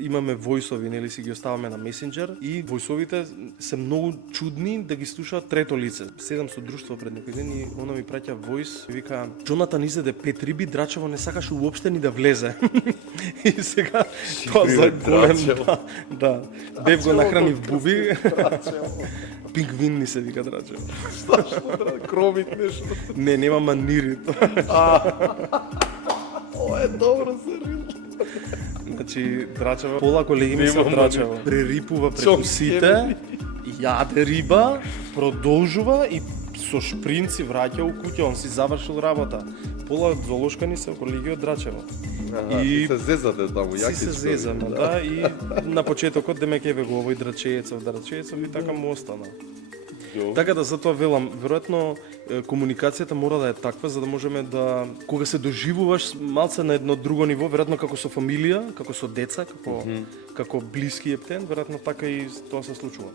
имаме војсови, нели си ги оставаме на месенџер и војсовите се многу чудни да ги слушаат трето лице. Седам со друштво пред некој ден и она ми праќа војс и вика: "Джонатан изеде 5 риби, Драчево не сакаше уопште ни да влезе." И сега тоа за голем, да. Бев го нахранив буби. Пингвин ни се вика Драчево. Што кровит нешто? Не, нема манири. Ова е добро за рил. Значи, Драчево, пола колеги ми се од Драчево. Прерипува преку сите, јаде риба, продолжува и со шпринци враќа у куќа, он си завршил работа. Пола золошкани се колеги од Драчево. И се зезате таму, јаки си се зезаме, да, и на почетокот демек еве го овој Драчеецов и така му остана. Така да затоа велам, веројатно комуникацијата мора да е таква за да можеме да кога се доживуваш малце на едно друго ниво, веројатно како со фамилија, како со деца, како блиски ептен, веројатно така и тоа се случува.